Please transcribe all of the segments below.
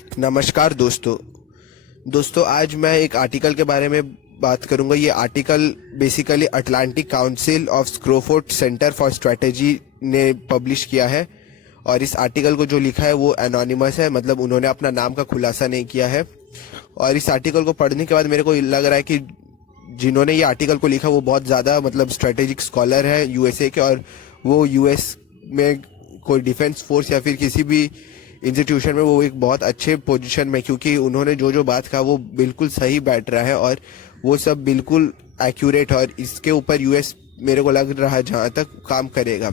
नमस्कार दोस्तों आज मैं एक आर्टिकल के बारे में बात करूंगा। ये article basically Atlantic Council of Scowcroft Center for Strategy ने पब्लिश किया है और इस आर्टिकल को जो लिखा है वो एनोनिमस है, मतलब उन्होंने अपना नाम का खुलासा नहीं किया है। और इस आर्टिकल को पढ़ने के बाद मेरे को लग रहा है कि जिन्होंने ये आर्टिकल को लिखा वो बहुत ज़्यादा मतलब स्ट्रेटेजिक स्कॉलर है यूएसए के, और वो यूएस में कोई डिफेंस फोर्स या फिर किसी भी इंस्टीट्यूशन में वो एक बहुत अच्छे पोजीशन में, क्योंकि उन्होंने जो जो बात कहा वो बिल्कुल सही बैठ रहा है और वो सब बिल्कुल एक्यूरेट है और इसके ऊपर यूएस मेरे को लग रहा है जहाँ तक काम करेगा।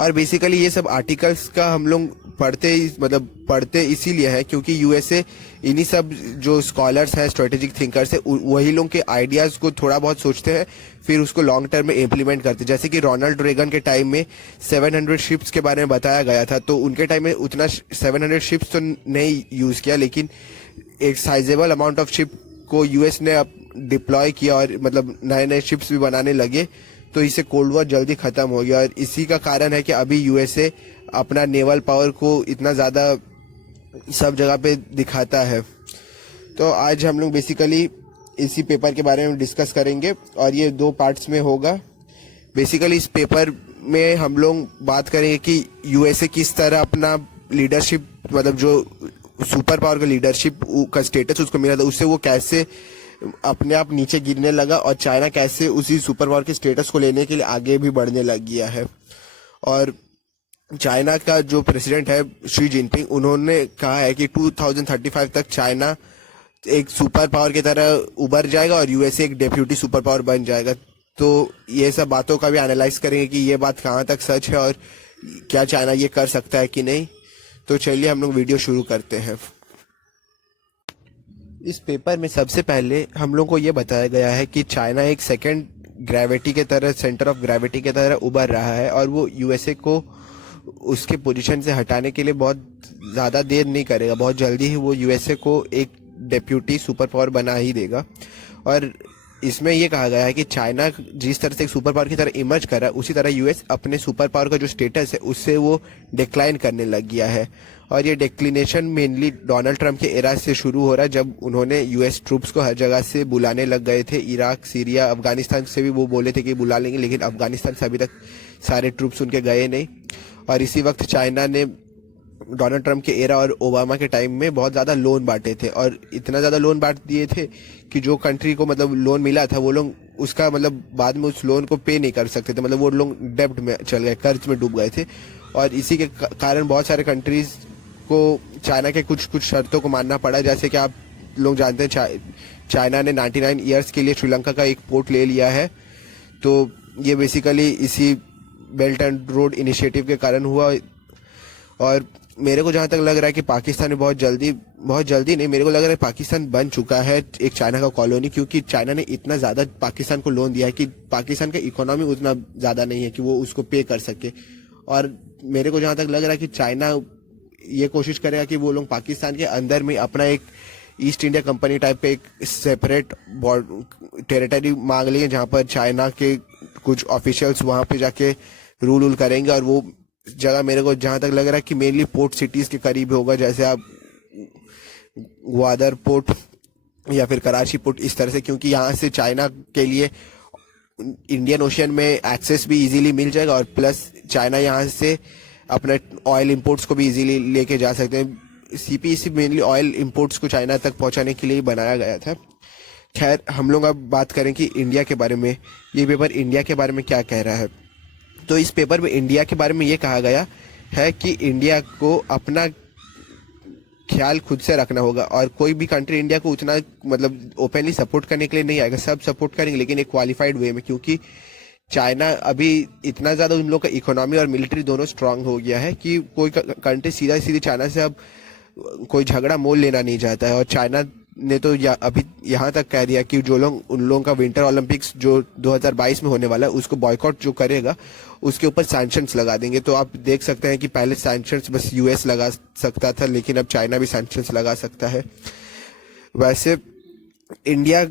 और बेसिकली ये सब आर्टिकल्स का हम लोग पढ़ते इसीलिए है क्योंकि यूएसए इन्हीं सब जो स्कॉलर्स हैं, स्ट्रेटेजिक थिंकर्स है, वही लोग के आइडियाज़ को थोड़ा बहुत सोचते हैं फिर उसको लॉन्ग टर्म में इम्प्लीमेंट करते हैं। जैसे कि रोनाल्ड रेगन के टाइम में 700 शिप्स के बारे में बताया गया था, तो उनके टाइम में उतना 700 शिप्स तो नहीं यूज़ किया, लेकिन एक साइजेबल अमाउंट ऑफ शिप को यूएस ने अब डिप्लॉय किया और मतलब नए नए शिप्स भी बनाने लगे, तो इससे कोल्ड वॉर जल्दी खत्म हो गया। और इसी का कारण है कि अभी यूएसए अपना नेवल पावर को इतना ज़्यादा सब जगह पे दिखाता है। तो आज हम लोग बेसिकली इसी पेपर के बारे में डिस्कस करेंगे और ये 2 पार्ट्स में होगा। बेसिकली इस पेपर में हम लोग बात करेंगे कि यूएसए किस तरह अपना लीडरशिप, मतलब जो सुपर पावर का लीडरशिप का स्टेटस उसको मिला था, उससे वो कैसे अपने आप नीचे गिरने लगा और चाइना कैसे उसी सुपर पावर के स्टेटस को लेने के लिए आगे भी बढ़ने लग गया है। और चाइना का जो प्रेसिडेंट है शी जिनपिंग, उन्होंने कहा है कि 2035 तक चाइना एक सुपर पावर की तरह उभर जाएगा और यूएसए एक डेप्यूटी सुपर पावर बन जाएगा। तो ये सब बातों का भी एनालाइज करेंगे कि ये बात कहाँ तक सच है और क्या चाइना ये कर सकता है कि नहीं। तो चलिए हम लोग वीडियो शुरू करते हैं। इस पेपर में सबसे पहले हम लोग को ये बताया गया है कि चाइना एक सेकंड ग्रेविटी के तरह, सेंटर ऑफ ग्रेविटी के तरह उभर रहा है और वो यूएसए को उसके पोजीशन से हटाने के लिए बहुत ज़्यादा देर नहीं करेगा, बहुत जल्दी ही वो यूएसए को एक डेप्यूटी सुपर पावर बना ही देगा। और इसमें ये कहा गया है कि चाइना जिस तरह से एक सुपर पावर की तरह इमर्ज कर रहा है, उसी तरह यूएस अपने सुपर पावर का जो स्टेटस है उससे वो डिक्लाइन करने लग गया है। और ये डिक्लिनेशन मेनली डोनाल्ड ट्रंप के एरा से शुरू हो रहा है, जब उन्होंने यूएस ट्रूप्स को हर जगह से बुलाने लग गए थे। इराक, सीरिया, अफगानिस्तान से भी वो बोले थे कि बुला लेंगे, लेकिन अफगानिस्तान से अभी तक सारे ट्रूप्स उनके गए नहीं। और इसी वक्त चाइना ने डोनाल्ड ट्रंप के एरा और ओबामा के टाइम में बहुत ज़्यादा लोन बांटे थे और इतना ज़्यादा लोन बांट दिए थे कि जो कंट्री को मतलब लोन मिला था वो लोग उसका मतलब बाद में उस लोन को पे नहीं कर सकते थे, मतलब वो लोग डेब्ट में चल गए, कर्ज में डूब गए थे। और इसी के कारण बहुत सारे कंट्रीज को चाइना के कुछ कुछ शर्तों को मानना पड़ा। जैसे कि आप लोग जानते हैं चाइना ने 99 ईयर्स के लिए श्रीलंका का एक पोर्ट ले लिया है, तो ये बेसिकली इसी बेल्ट एंड रोड इनिशिएटिव के कारण हुआ। और मेरे को जहाँ तक लग रहा है कि पाकिस्तान में बहुत जल्दी नहीं, मेरे को लग रहा है पाकिस्तान बन चुका है एक चाइना का कॉलोनी, क्योंकि चाइना ने इतना ज़्यादा पाकिस्तान को लोन दिया है कि पाकिस्तान का इकोनॉमी उतना ज़्यादा नहीं है कि वो उसको पे कर सके। और मेरे को जहाँ तक लग रहा है कि चाइना ये कोशिश करेगा कि वो लोग पाकिस्तान के अंदर में अपना एक ईस्ट इंडिया कंपनी टाइप पे एक सेपरेट टेरिटरी मांग लेंगे, जहाँ पर चाइना के कुछ ऑफिशियल्स वहाँ पे जाके रूल करेंगे। और वो जगह मेरे को जहाँ तक लग रहा है कि मेनली पोर्ट सिटीज़ के करीब होगा, जैसे आप ग्वादर पोर्ट या फिर कराची पोर्ट, इस तरह से, क्योंकि यहाँ से चाइना के लिए इंडियन ओशियन में एक्सेस भी इजीली मिल जाएगा और प्लस चाइना यहाँ से अपने ऑयल इंपोर्ट्स को भी इजीली लेके जा सकते हैं। सीपीईसी मेनली ऑयल इंपोर्ट्स को चाइना तक पहुँचाने के लिए बनाया गया था। खैर, हम लोग अब बात करें कि इंडिया के बारे में, ये पेपर इंडिया के बारे में क्या कह रहा है। तो इस पेपर में इंडिया के बारे में ये कहा गया है कि इंडिया को अपना ख्याल खुद से रखना होगा और कोई भी कंट्री इंडिया को उतना मतलब ओपनली सपोर्ट करने के लिए नहीं आएगा। सब सपोर्ट करेंगे लेकिन एक क्वालिफाइड वे में, क्योंकि चाइना अभी इतना ज़्यादा उन लोग का इकोनॉमी और मिलिट्री दोनों स्ट्रांग हो गया है कि कोई कंट्री सीधी चाइना से अब कोई झगड़ा मोल लेना नहीं चाहता है। और चाइना ने तो अभी यहाँ तक कह दिया कि जो लोग उन लोगों का विंटर ओलंपिक्स जो 2022 में होने वाला है उसको बॉयकॉट जो करेगा उसके ऊपर सैंक्शंस लगा देंगे। तो आप देख सकते हैं कि पहले सैंक्शंस बस यूएस लगा सकता था, लेकिन अब चाइना भी सैंक्शंस लगा सकता है। वैसे इंडिया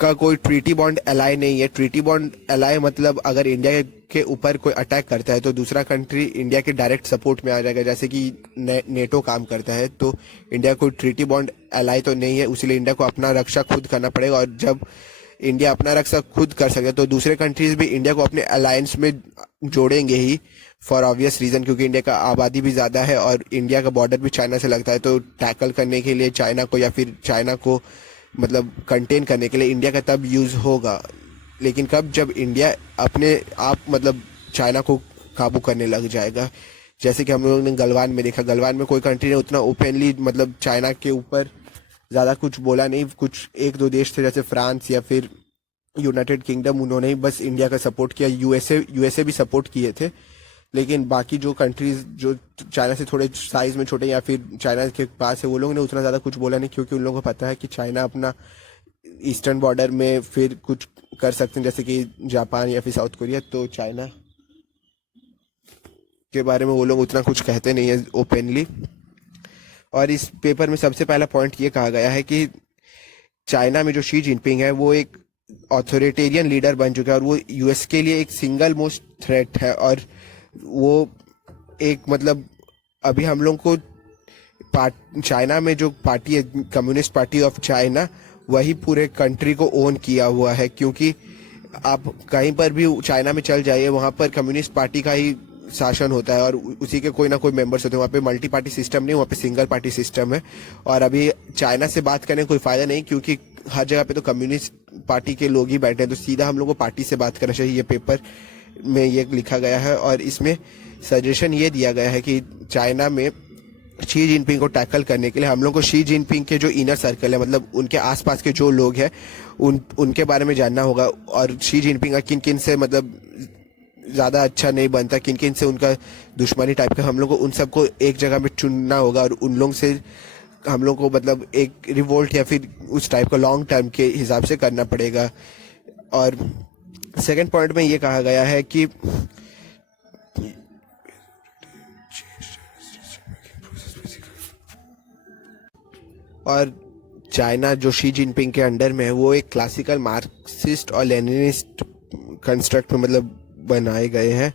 का कोई ट्रीटी बॉन्ड अलाय नहीं है। ट्रीटी बॉन्ड अलाय मतलब अगर इंडिया के ऊपर कोई अटैक करता है तो दूसरा कंट्री इंडिया के डायरेक्ट सपोर्ट में आ जाएगा, जैसे कि नेटो काम करता है। तो इंडिया कोई ट्रीटी बॉन्ड अलाय तो नहीं है, इसलिए इंडिया को अपना रक्षा खुद करना पड़ेगा। और जब इंडिया अपना रक्षा खुद कर सके तो दूसरे कंट्रीज भी इंडिया को अपने अलायंस में जोड़ेंगे ही, फॉर ऑब्वियस रीजन, क्योंकि इंडिया का आबादी भी ज़्यादा है और इंडिया का बॉर्डर भी चाइना से लगता है। तो टैकल करने के लिए चाइना को, या फिर चाइना को मतलब कंटेन करने के लिए इंडिया का तब यूज़ होगा। लेकिन कब? जब इंडिया अपने आप मतलब चाइना को काबू करने लग जाएगा। जैसे कि हम लोगों ने गलवान में देखा, गलवान में कोई कंट्री ने उतना ओपनली मतलब चाइना के ऊपर ज़्यादा कुछ बोला नहीं। कुछ एक दो देश थे जैसे फ्रांस या फिर यूनाइटेड किंगडम, उन्होंने ही बस इंडिया का सपोर्ट किया। यूएसए भी सपोर्ट किए थे, लेकिन बाकी जो कंट्रीज जो चाइना से थोड़े साइज में छोटे या फिर चाइना के पास है, वो लोग ने उतना ज़्यादा कुछ बोला नहीं, क्योंकि उन लोगों को पता है कि चाइना अपना ईस्टर्न बॉर्डर में फिर कुछ कर सकते हैं, जैसे कि जापान या फिर साउथ कोरिया। तो चाइना के बारे में वो लोग उतना कुछ कहते नहीं है ओपनली। और इस पेपर में सबसे पहला पॉइंट ये कहा गया है कि चाइना में जो शी जिनपिंग है वो एक ऑथोरिटेरियन लीडर बन चुका है और वो यूएस के लिए एक सिंगल मोस्ट थ्रेट है। और वो एक मतलब अभी हम लोग को चाइना में जो पार्टी है, कम्युनिस्ट पार्टी ऑफ चाइना, वही पूरे कंट्री को ओन किया हुआ है। क्योंकि आप कहीं पर भी चाइना में चल जाइए, वहाँ पर कम्युनिस्ट पार्टी का ही शासन होता है और उसी के कोई ना कोई मेंबर्स होते हैं। वहाँ पे मल्टी पार्टी सिस्टम नहीं, वहाँ पे सिंगल पार्टी सिस्टम है। और अभी चाइना से बात करने का कोई फायदा नहीं, क्योंकि हर जगह पे तो कम्युनिस्ट पार्टी के लोग ही बैठे हैं। तो सीधा हम लोग को पार्टी से बात करना चाहिए। ये पेपर में ये लिखा गया है और इसमें सजेशन ये दिया गया है कि चाइना में शी जिनपिंग को टैकल करने के लिए हम लोग को शी जिनपिंग के जो इनर सर्कल है, मतलब उनके आसपास के जो लोग हैं, उनके बारे में जानना होगा। और शी जिनपिंग का किन किन से मतलब ज़्यादा अच्छा नहीं बनता, किन किन से उनका दुश्मनी टाइप का, हम लोग को उन सबको एक जगह में चुनना होगा और उन लोग से हम लोग को मतलब एक रिवोल्ट या फिर उस टाइप का लॉन्ग टर्म के हिसाब से करना पड़ेगा। और सेकंड पॉइंट में ये कहा गया है कि और चाइना जो शी जिनपिंग के अंडर में है वो एक क्लासिकल मार्क्सिस्ट और लेनिनिस्ट कंस्ट्रक्ट में मतलब बनाए गए हैं।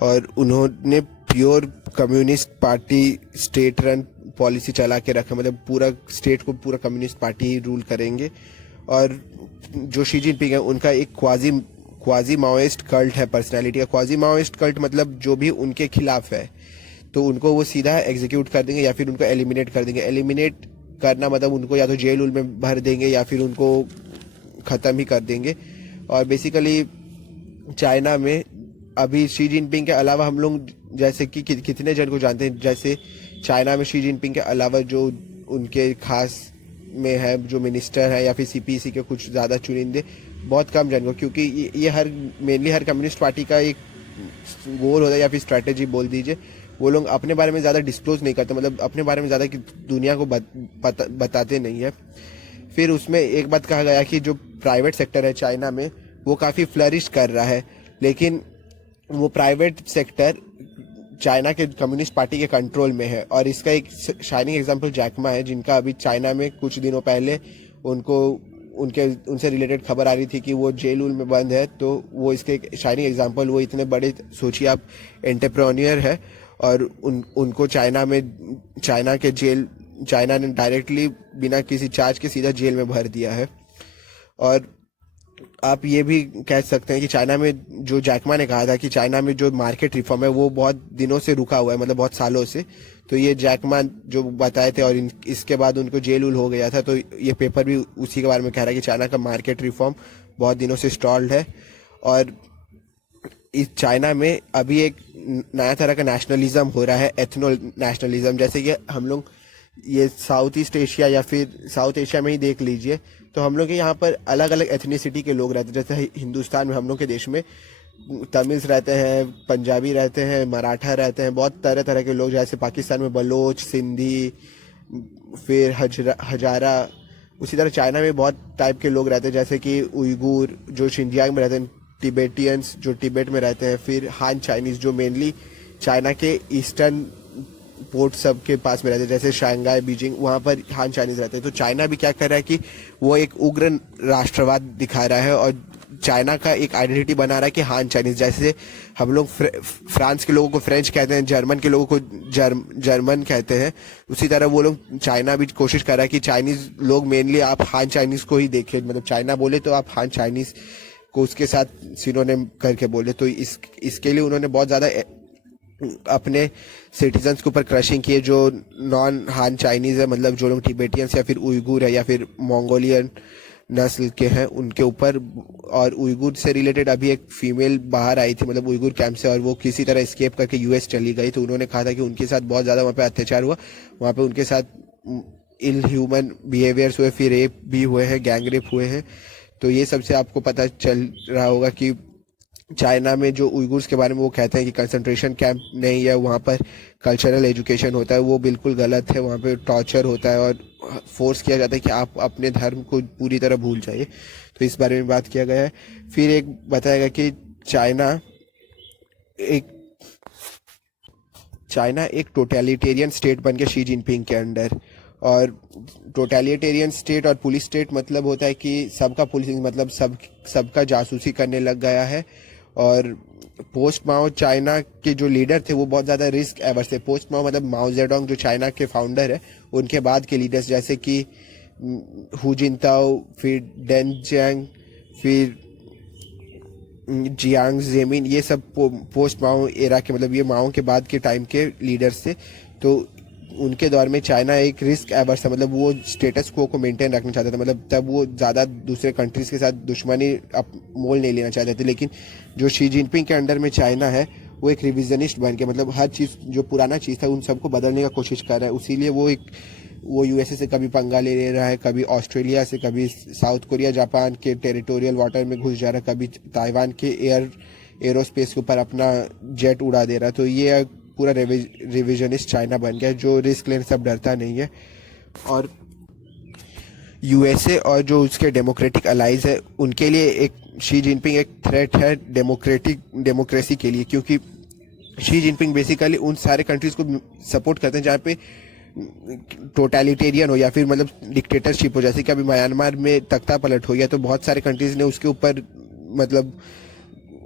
और उन्होंने pure communist party state run policy चला के रखा, मतलब पूरा स्टेट को पूरा कम्युनिस्ट पार्टी ही रूल करेंगे। और जो शी जिनपिंग है उनका एक क्वाजी माओइस्ट कल्ट है पर्सनैलिटी का। क्वाजी माओइस्ट कल्ट मतलब जो भी उनके खिलाफ है तो उनको वो सीधा एग्जीक्यूट कर देंगे या फिर उनको एलिमिनेट कर देंगे। एलिमिनेट करना मतलब उनको या तो जेल उल में भर देंगे या फिर उनको ख़त्म ही कर देंगे। और बेसिकली चाइना में अभी शी जिनपिंग के अलावा हम लोग जैसे कि कितने जन को जानते हैं, जैसे चाइना में शी जिनपिंग के अलावा जो उनके खास में है जो मिनिस्टर है या फिर सीपीसी के कुछ ज़्यादा चुनिंदे, बहुत कम जन को, क्योंकि ये मेनली हर कम्युनिस्ट पार्टी का एक गोल होता है या फिर स्ट्रैटेजी बोल दीजिए। वो लोग अपने बारे में ज़्यादा डिस्क्लोज नहीं करते, मतलब अपने बारे में ज़्यादा दुनिया को बताते नहीं है। फिर उसमें एक बात कहा गया कि जो प्राइवेट सेक्टर है चाइना में वो काफ़ी फ्लरिश कर रहा है, लेकिन वो प्राइवेट सेक्टर चाइना के कम्युनिस्ट पार्टी के कंट्रोल में है। और इसका एक शाइनिंग एग्जांपल जैक मा है, जिनका अभी चाइना में कुछ दिनों पहले उनसे रिलेटेड खबर आ रही थी कि वो जेल उल में बंद है। तो वो इसके एक शाइनिंग एग्जांपल, वो इतने बड़े सोचिए आप एंटरप्रेन्योर है और उनको चाइना ने डायरेक्टली बिना किसी चार्ज के सीधा जेल में भर दिया है। और आप ये भी कह सकते हैं कि चाइना में जो जैकमा ने कहा था कि चाइना में जो मार्केट रिफॉर्म है वो बहुत दिनों से रुका हुआ है, मतलब बहुत सालों से। तो ये जैकमा जो बताए थे और इसके बाद उनको जेल उल हो गया था। तो ये पेपर भी उसी के बारे में कह रहा है कि चाइना का मार्केट रिफॉर्म बहुत दिनों से स्टॉल्ड है। और इस चाइना में अभी एक नया तरह का नेशनलिज्म हो रहा है, एथनो नेशनलिज्म। जैसे कि हम लोग ये साउथ ईस्ट एशिया या फिर साउथ एशिया में ही देख लीजिए, तो हम लोग के यहाँ पर अलग अलग एथनिसिटी के लोग रहते हैं। जैसे हिंदुस्तान में हम लोग के देश में तमिल्स रहते हैं, पंजाबी रहते हैं, मराठा रहते हैं, बहुत तरह तरह के लोग। जैसे पाकिस्तान में बलोच, सिंधी, फिर हजारा। उसी तरह चाइना में बहुत टाइप के लोग रहते हैं, जैसे कि उइगुर जो शिनजियांग में रहते हैं, टिबेटियंस जो तिब्बत में रहते हैं, फिर हान चाइनीज़ जो मेनली चाइना के ईस्टर्न पोर्ट सब के पास में रहते हैं, जैसे शंघाई, बीजिंग, वहाँ पर हान चाइनीज रहते हैं। तो चाइना भी क्या कर रहा है कि वो एक उग्र राष्ट्रवाद दिखा रहा है और चाइना का एक आइडेंटिटी बना रहा है कि हान चाइनीज, जैसे हम लोग फ्रांस के लोगों को फ्रेंच कहते हैं, जर्मन के लोगों को जर्मन कहते हैं, उसी तरह वो लोग चाइना भी कोशिश कर रहा है कि चाइनीज लोग मेनली आप हान चाइनीज को ही देखें, मतलब चाइना बोले तो आप हान चाइनीज को उसके साथ सिनोनिम करके बोले। तो इसके लिए उन्होंने बहुत ज़्यादा अपने सिटीजन्स के ऊपर क्रशिंग की है जो नॉन हान चाइनीज है, मतलब जो लोग टिबेटियंस या फिर उइगुर है या फिर मंगोलियन नस्ल के हैं उनके ऊपर। और उइगुर से रिलेटेड अभी एक फीमेल बाहर आई थी, मतलब उइगुर कैंप से, और वो किसी तरह एस्केप करके यूएस चली गई। तो उन्होंने कहा था कि उनके साथ बहुत ज़्यादा वहाँ पे अत्याचार हुआ, वहाँ पे उनके साथ इल ह्यूमन बिहेवियर्स हुए, फिर रेप भी हुए हैं, गैंग रेप हुए हैं। तो ये सबसे आपको पता चल रहा होगा कि चाइना में जो उइगुर्स के बारे में वो कहते हैं कि कंसंट्रेशन कैंप नहीं है, वहाँ पर कल्चरल एजुकेशन होता है, वो बिल्कुल गलत है। वहाँ पे टॉर्चर होता है और फोर्स किया जाता है कि आप अपने धर्म को पूरी तरह भूल जाइए। तो इस बारे में बात किया गया है। फिर एक बताया गया कि चाइना एक टोटलिटेरियन स्टेट बन गया शी जिनपिंग के अंडर। और टोटलिटेरियन स्टेट और पुलिस स्टेट मतलब होता है कि सबका पुलिसिंग, मतलब सबका जासूसी करने लग गया है। और पोस्ट माओ चाइना के जो लीडर थे वो बहुत ज़्यादा रिस्क एवर्स थे। पोस्ट माओ मतलब माओ जेडोंग जो चाइना के फाउंडर है, उनके बाद के लीडर्स जैसे कि हु जिनताओ, फिर डेन जियांग, फिर जियांग जेमिन, ये सब पोस्ट माओ एरा के, मतलब ये माओ के बाद के टाइम के लीडर्स थे। तो उनके दौर में चाइना एक रिस्क एवर्स था, मतलब वो स्टेटस को मेंटेन रखना चाहता था, मतलब तब वो ज़्यादा दूसरे कंट्रीज के साथ दुश्मनी मोल नहीं लेना चाहते थे। लेकिन जो शी जिनपिंग के अंडर में चाइना है वो एक रिविजनिस्ट बन के, मतलब हर चीज़ जो पुराना चीज़ था उन सबको बदलने का कोशिश कर रहा है। इसीलिए वो यूएसए से कभी पंगा ले रहा है, कभी ऑस्ट्रेलिया से, कभी साउथ कोरिया जापान के टेरिटोरियल वाटर में घुस जा रहा है, कभी ताइवान के एरोस्पेस के ऊपर अपना जेट उड़ा दे रहा है। तो ये पूरा रिविजनिस्ट चाइना बन गया जो रिस्क लेने से अब डरता नहीं है। और यूएसए और जो उसके डेमोक्रेटिक अलाइज है उनके लिए एक शी जिनपिंग एक थ्रेट है डेमोक्रेसी के लिए, क्योंकि शी जिनपिंग बेसिकली उन सारे कंट्रीज को सपोर्ट करते हैं जहाँ पे टोटलिटेरियन हो या फिर मतलब डिक्टेटरशिप हो, जैसे कि अभी म्यांमार में तख्ता पलट हो गया। तो बहुत सारे कंट्रीज ने उसके ऊपर मतलब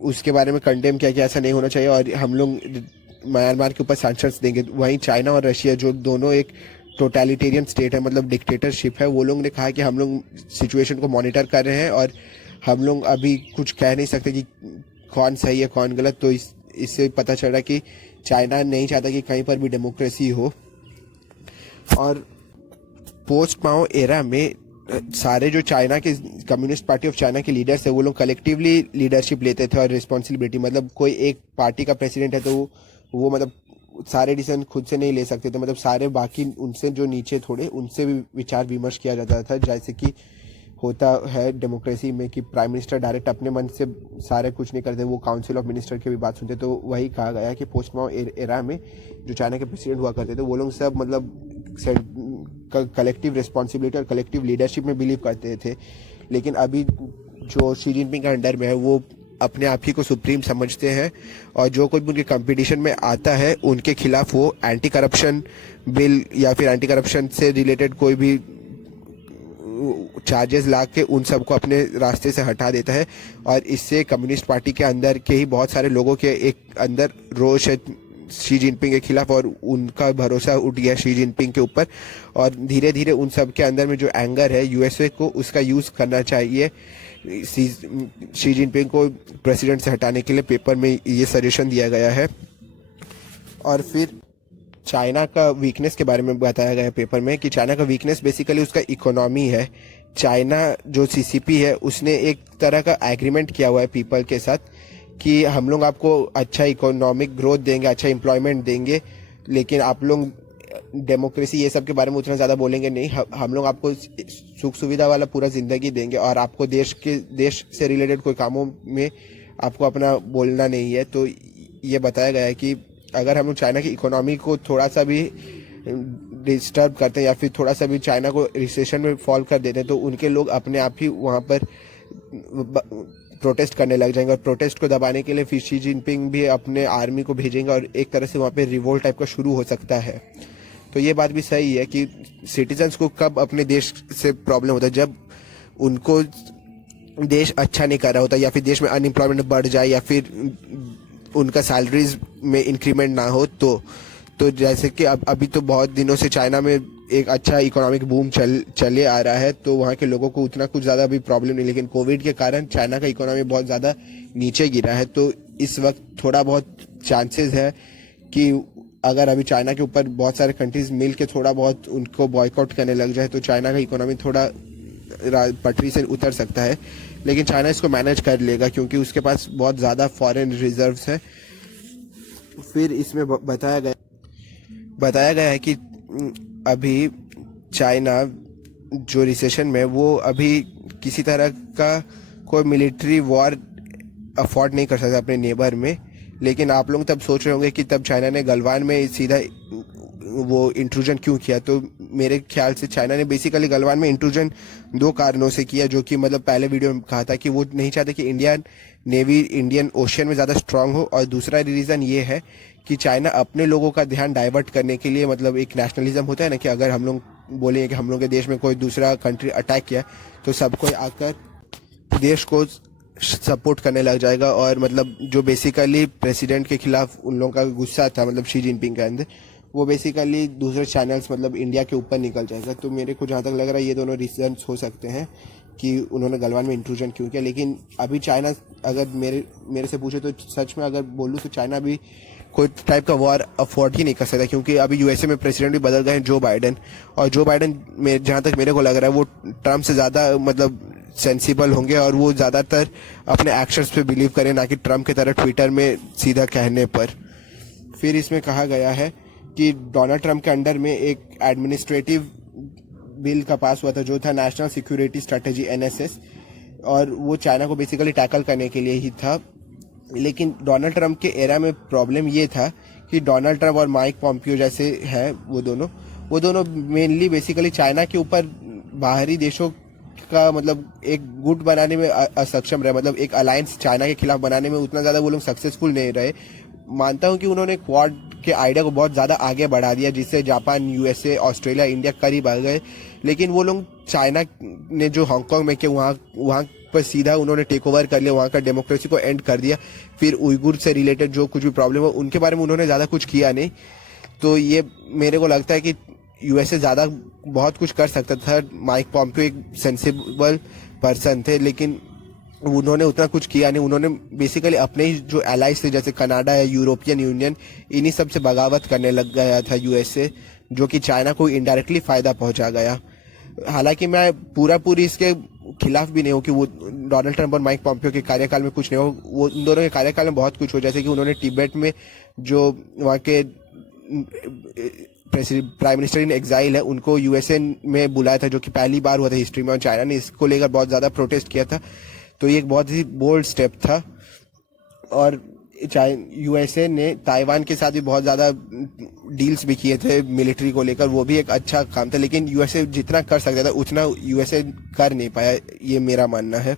उसके बारे में कंडेम किया कि ऐसा नहीं होना चाहिए और हम लोग म्यांमार के ऊपर सैंक्शंस देंगे। वहीं चाइना और रशिया जो दोनों एक टोटलिटेरियन स्टेट है, मतलब डिक्टेटरशिप है, वो लोग ने कहा कि हम लोग सिचुएशन को मॉनिटर कर रहे हैं और हम लोग अभी कुछ कह नहीं सकते कि कौन सही है कौन गलत। तो इससे पता चल रहा है कि चाइना नहीं चाहता कि कहीं पर भी डेमोक्रेसी हो। और पोस्ट माओ एरा में सारे जो चाइना के कम्युनिस्ट पार्टी ऑफ चाइना के लीडर्स है वो लोग कलेक्टिवली लीडरशिप लेते थे और रिस्पॉन्सिबिलिटी, मतलब कोई एक पार्टी का प्रेसिडेंट है तो वो मतलब सारे डिसीजन खुद से नहीं ले सकते थे, मतलब सारे बाकी उनसे जो नीचे थोड़े उनसे भी विचार विमर्श किया जाता था, जैसे कि होता है डेमोक्रेसी में कि प्राइम मिनिस्टर डायरेक्ट अपने मन से सारे कुछ नहीं करते, वो काउंसिल ऑफ मिनिस्टर की भी बात सुनते। तो वही कहा गया कि पोस्ट माओ एरा में जो चाइना के प्रेसिडेंट हुआ करते थे वो लोग सब मतलब कलेक्टिव रिस्पॉन्सिबिलिटी और कलेक्टिव लीडरशिप में बिलीव करते थे। लेकिन अभी जो शी जिनपिंग के अंडर में है वो अपने आप ही को सुप्रीम समझते हैं और जो कोई भी उनके कंपटीशन में आता है उनके खिलाफ वो एंटी करप्शन बिल या फिर एंटी करप्शन से रिलेटेड कोई भी चार्जेस ला के उन सबको अपने रास्ते से हटा देता है। और इससे कम्युनिस्ट पार्टी के अंदर के ही बहुत सारे लोगों के एक अंदर रोष है शी जिनपिंग के खिलाफ और उनका भरोसा उठ गया शी जिनपिंग के ऊपर। और धीरे धीरे उन सब के अंदर में जो एंगर है यूएसए को उसका यूज़ करना चाहिए शी जिनपिंग को प्रेसिडेंट से हटाने के लिए। पेपर में ये सजेशन दिया गया है। और फिर चाइना का वीकनेस के बारे में बताया गया है पेपर में कि चाइना का वीकनेस बेसिकली उसका इकोनॉमी है। चाइना जो सीसीपी है उसने एक तरह का एग्रीमेंट किया हुआ है पीपल के साथ कि हम लोग आपको अच्छा इकोनॉमिक ग्रोथ देंगे, अच्छा एम्प्लॉयमेंट देंगे, लेकिन आप लोग डेमोक्रेसी ये सब के बारे में उतना ज़्यादा बोलेंगे नहीं। हम लोग आपको सुख सुविधा वाला पूरा ज़िंदगी देंगे और आपको देश से रिलेटेड कोई कामों में आपको अपना बोलना नहीं है। तो ये बताया गया है कि अगर हम लोग चाइना की इकोनॉमी को थोड़ा सा भी डिस्टर्ब करते हैं या फिर थोड़ा सा भी चाइना को रिसेशन में फॉल कर देते हैं तो उनके लोग अपने आप ही वहाँ पर प्रोटेस्ट करने लग जाएंगे, और प्रोटेस्ट को दबाने के लिए फिर शी जिनपिंग भी अपने आर्मी को भेजेंगे और एक तरह से वहाँ पे रिवोल्ट टाइप का शुरू हो सकता है। तो ये बात भी सही है कि सिटीजन्स को कब अपने देश से प्रॉब्लम होता है, जब उनको देश अच्छा नहीं कर रहा होता, या फिर देश में अनएम्प्लॉयमेंट बढ़ जाए, या फिर उनका सैलरीज में इंक्रीमेंट ना हो। तो जैसे कि अब अभी तो बहुत दिनों से चाइना में एक अच्छा इकोनॉमिक बूम चले आ रहा है, तो वहाँ के लोगों को उतना कुछ ज़्यादा अभी प्रॉब्लम नहीं, लेकिन कोविड के कारण चाइना का इकोनॉमी बहुत ज़्यादा नीचे गिरा है। तो इस वक्त थोड़ा बहुत चांसेस है कि अगर अभी चाइना के ऊपर बहुत सारे कंट्रीज मिल के थोड़ा बहुत उनको बॉयकॉट करने लग जाए तो चाइना का इकोनॉमी थोड़ा पटरी से उतर सकता है। लेकिन चाइना इसको मैनेज कर लेगा क्योंकि उसके पास बहुत ज़्यादा फॉरेन रिजर्व्स है। फिर इसमें बताया गया है कि अभी चाइना जो रिसेशन में, वो अभी किसी तरह का कोई मिलिट्री वॉर अफोर्ड नहीं कर सकता अपने नेबर में। लेकिन आप लोग तब सोच रहे होंगे कि तब चाइना ने गलवान में सीधा वो इंट्रूजन क्यों किया। तो मेरे ख्याल से चाइना ने बेसिकली गलवान में इंट्रूजन दो कारणों से किया, जो कि मतलब पहले वीडियो में कहा था कि वो नहीं चाहते कि इंडियन नेवी इंडियन ओशन में ज़्यादा स्ट्रांग हो, और दूसरा रीज़न ये है कि चाइना अपने लोगों का ध्यान डाइवर्ट करने के लिए, मतलब एक नेशनलिज्म होता है ना कि अगर हम लोग बोलेंगे कि हम लोग के देश में कोई दूसरा कंट्री अटैक किया तो सबको आकर देश को सपोर्ट करने लग जाएगा, और मतलब जो बेसिकली प्रेसिडेंट के खिलाफ उन लोगों का गुस्सा था मतलब शी जिनपिंग के अंदर, वो बेसिकली दूसरे चैनल्स मतलब इंडिया के ऊपर निकल जाएगा। तो मेरे को जहाँ तक लग रहा है ये दोनों रीजन्स हो सकते हैं कि उन्होंने गलवान में इंट्रूजन क्यों किया। लेकिन अभी चाइना, अगर मेरे से पूछे तो सच में अगर बोलूँ तो चाइना भी कोई टाइप का वॉर अफोर्ड ही नहीं कर सकता, क्योंकि अभी यूएसए में प्रेसिडेंट भी बदल गए हैं जो बाइडेन, और जो बाइडेन में जहाँ तक मेरे को लग रहा है वो ट्रम्प से ज़्यादा मतलब सेंसिबल होंगे, और वो ज़्यादातर अपने एक्शंस पे बिलीव करें, ना कि ट्रम्प की तरह ट्विटर में सीधा कहने पर। फिर इसमें कहा गया है कि डोनाल्ड ट्रम्प के अंडर में एक एडमिनिस्ट्रेटिव बिल का पास हुआ था जो था नेशनल सिक्योरिटी स्ट्रेटेजी NSS, और वो चाइना को बेसिकली टैकल करने के लिए ही था। लेकिन डोनाल्ड ट्रम्प के एरा में प्रॉब्लम ये था कि डोनाल्ड ट्रम्प और माइक पॉम्पियो जैसे हैं वो दोनों मेनली बेसिकली चाइना के ऊपर बाहरी देशों का मतलब एक गुट बनाने में असक्षम रहे, मतलब एक अलायंस चाइना के खिलाफ बनाने में उतना ज़्यादा वो लोग सक्सेसफुल नहीं रहे। मानता हूँ कि उन्होंने क्वाड के आइडिया को बहुत ज़्यादा आगे बढ़ा दिया, जिससे जापान, USA, ऑस्ट्रेलिया, इंडिया करीब आ गए। लेकिन वो लोग चाइना ने जो हांगकांग में किया वहाँ पर सीधा उन्होंने टेक ओवर कर लिया, वहाँ का डेमोक्रेसी को एंड कर दिया। फिर उइगुर से रिलेटेड जो कुछ भी प्रॉब्लम हो उनके बारे में उन्होंने ज़्यादा कुछ किया नहीं। तो ये मेरे को लगता है कि USA ज़्यादा बहुत कुछ कर सकता था। माइक पॉम्पियो एक सेंसिबल पर्सन थे, लेकिन उन्होंने उतना कुछ किया नहीं। उन्होंने बेसिकली अपने ही जो एलाइज थे जैसे कनाडा या यूरोपियन यूनियन, इन्हीं सब से बगावत करने लग गया था USA, जो कि चाइना को इनडायरेक्टली फ़ायदा पहुंचा गया। हालांकि मैं पूरी इसके खिलाफ भी नहीं हूँ कि वो डोनाल्ड ट्रम्प और माइक पॉम्पियो के कार्यकाल में कुछ नहीं हो, वो उन दोनों के कार्यकाल में बहुत कुछ हो, जैसे कि उन्होंने तिब्बत में जो वहाँ के प्राइम मिनिस्टर इन एग्जाइल है उनको USA में बुलाया था, जो कि पहली बार हुआ था हिस्ट्री में, और चाइना ने इसको लेकर बहुत ज़्यादा प्रोटेस्ट किया था। तो ये एक बहुत ही बोल्ड स्टेप था। और USA ने ताइवान के साथ भी बहुत ज़्यादा डील्स भी किए थे मिलिट्री को लेकर, वो भी एक अच्छा काम था। लेकिन USA जितना कर सकता था उतना USA कर नहीं पाया, ये मेरा मानना है।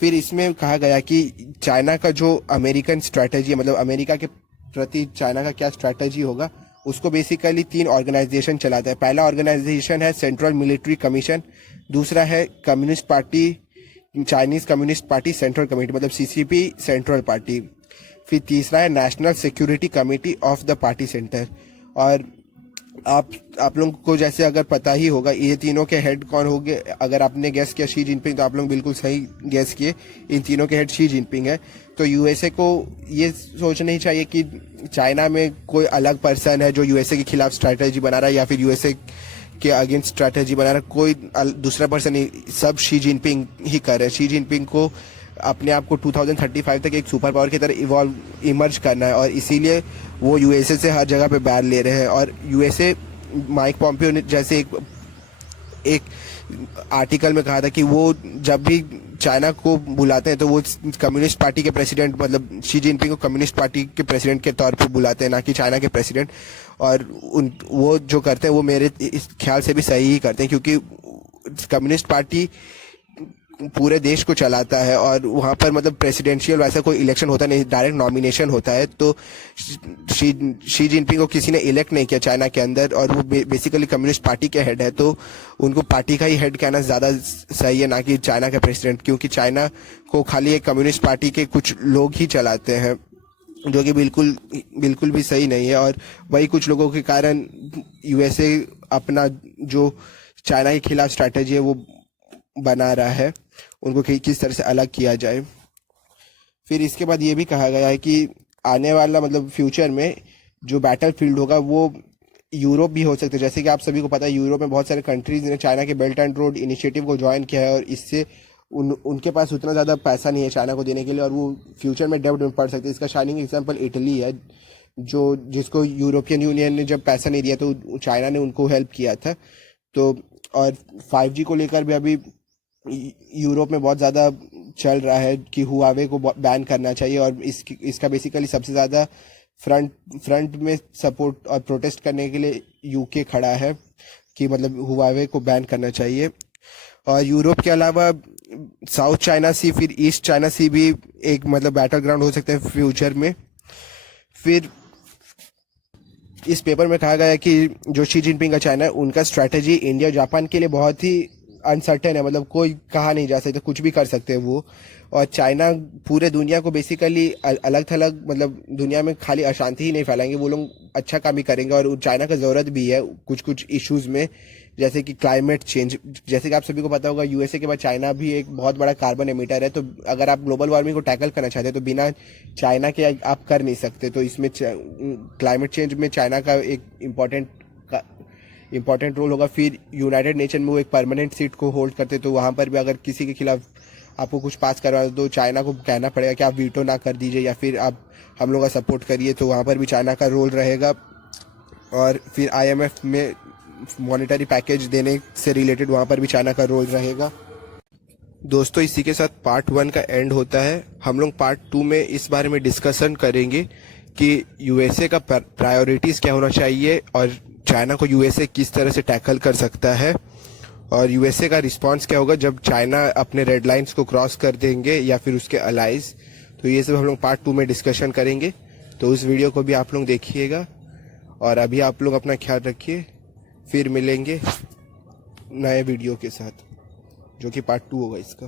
फिर इसमें कहा गया कि चाइना का जो अमेरिकन स्ट्रैटेजी है, मतलब अमेरिका के प्रति चाइना का क्या स्ट्रैटेजी होगा, उसको बेसिकली 3 ऑर्गेनाइजेशन चलाता है। पहला ऑर्गेनाइजेशन है सेंट्रल मिलिट्री कमीशन, दूसरा है communist party, Chinese communist party central committee मतलब CCP सेंट्रल पार्टी, फिर तीसरा है national security committee of the party centre. और आप लोगों को जैसे अगर पता ही होगा ये तीनों के हेड कौन होंगे, अगर आपने गेस किया शी जिनपिंग तो आप लोग बिल्कुल सही गेस किए, इन तीनों के हेड शी जिनपिंग है। तो USA को ये सोचना ही चाहिए कि चाइना में कोई अलग पर्सन है जो USA के खिलाफ स्ट्रैटेजी बना रहा है, या फिर USA के अगेंस्ट स्ट्रैटेजी बना रहा है, कोई दूसरा पर्सन नहीं, सब शी जिनपिंग ही कर रहे हैं। शी जिनपिंग को अपने आप को 2035 तक एक सुपर पावर की तरह इमर्ज करना है, और इसीलिए वो USA से हर जगह पे बैन ले रहे हैं। और USA माइक पॉम्पियो ने जैसे एक आर्टिकल में कहा था कि वो जब भी चाइना को बुलाते हैं तो वो कम्युनिस्ट पार्टी के प्रेसिडेंट मतलब शी जिनपिंग को कम्युनिस्ट पार्टी के प्रेसिडेंट के तौर पे बुलाते हैं, ना कि चाइना के प्रेसिडेंट। और वो जो करते हैं वो मेरे इस ख्याल से भी सही ही करते हैं, क्योंकि कम्युनिस्ट पार्टी पूरे देश को चलाता है, और वहाँ पर मतलब प्रेसिडेंशियल वैसा कोई इलेक्शन होता नहीं, डायरेक्ट नॉमिनेशन होता है। तो शी जिनपिंग को किसी ने इलेक्ट नहीं किया चाइना के अंदर, और वो बेसिकली कम्युनिस्ट पार्टी के हेड है, तो उनको पार्टी का ही हेड कहना ज़्यादा सही है, ना कि चाइना का प्रेसिडेंट, क्योंकि चाइना को खाली एक कम्युनिस्ट पार्टी के कुछ लोग ही चलाते हैं, जो कि बिल्कुल बिल्कुल भी सही नहीं है। और वही कुछ लोगों के कारण यूएसए अपना जो चाइना के खिलाफ स्ट्रैटेजी है वो बना रहा है, उनको किस तरह से अलग किया जाए। फिर इसके बाद ये भी कहा गया है कि आने वाला मतलब फ्यूचर में जो बैटल फील्ड होगा वो यूरोप भी हो सकता है। जैसे कि आप सभी को पता है, यूरोप में बहुत सारे कंट्रीज ने चाइना के बेल्ट एंड रोड इनिशिएटिव को ज्वाइन किया है, और इससे उनके पास उतना ज़्यादा पैसा नहीं है चाइना को देने के लिए, और वो फ्यूचर में डेब्ट में पड़ सकते हैं। इसका शाइनिंग एग्जाम्पल इटली है, जो जिसको यूरोपियन यूनियन ने जब पैसा नहीं दिया तो चाइना ने उनको हेल्प किया था। तो और 5G को लेकर भी अभी यूरोप में बहुत ज़्यादा चल रहा है कि हुआवे को बैन करना चाहिए, और इसका बेसिकली सबसे ज़्यादा फ्रंट में सपोर्ट और प्रोटेस्ट करने के लिए यूके खड़ा है कि मतलब हुआवे को बैन करना चाहिए। और यूरोप के अलावा साउथ चाइना सी फिर ईस्ट चाइना सी भी एक मतलब बैटल ग्राउंड हो सकते हैं फ्यूचर में। फिर इस पेपर में कहा गया है कि जो शी जिनपिंग का चाइना है, उनका स्ट्रैटेजी इंडिया जापान के लिए बहुत ही अनसर्टेन है, मतलब कोई कहा नहीं जा सकता, कुछ भी कर सकते हैं वो। और चाइना पूरे दुनिया को बेसिकली अलग थलग मतलब दुनिया में खाली अशांति ही नहीं फैलाएंगे, वो लोग अच्छा काम ही करेंगे। और चाइना का ज़रूरत भी है कुछ कुछ इश्यूज़ में, जैसे कि क्लाइमेट चेंज। जैसे कि आप सभी को पता होगा, यूएसए के बाद चाइना भी एक बहुत बड़ा कार्बन एमिटर है, तो अगर आप ग्लोबल वार्मिंग को टैकल करना चाहते हैं तो बिना चाइना के आप कर नहीं सकते। तो इसमें क्लाइमेट चेंज में चाइना का एक इम्पॉर्टेंट रोल होगा। फिर यूनाइटेड नेशन में वो एक परमानेंट सीट को होल्ड करते, तो वहाँ पर भी अगर किसी के खिलाफ आपको कुछ पास करवाना तो चाइना को कहना पड़ेगा कि आप वीटो ना कर दीजिए, या फिर आप हम लोग का सपोर्ट करिए, तो वहाँ पर भी चाइना का रोल रहेगा। और फिर IMF में मॉनेटरी पैकेज देने से रिलेटेड वहाँ पर भी चाइना का रोल रहेगा। दोस्तों, इसी के साथ पार्ट 1 का एंड होता है। हम लोग पार्ट 2 में इस बारे में डिस्कशन करेंगे कि यूएसए का प्रायोरिटीज़ क्या होना चाहिए, और चाइना को यूएसए किस तरह से टैकल कर सकता है, और यूएसए का रिस्पांस क्या होगा जब चाइना अपने रेड लाइंस को क्रॉस कर देंगे या फिर उसके अलाइज। तो ये सब हम लोग पार्ट 2 में डिस्कशन करेंगे, तो उस वीडियो को भी आप लोग देखिएगा। और अभी आप लोग अपना ख्याल रखिए, फिर मिलेंगे नए वीडियो के साथ, जो कि पार्ट 2 होगा इसका।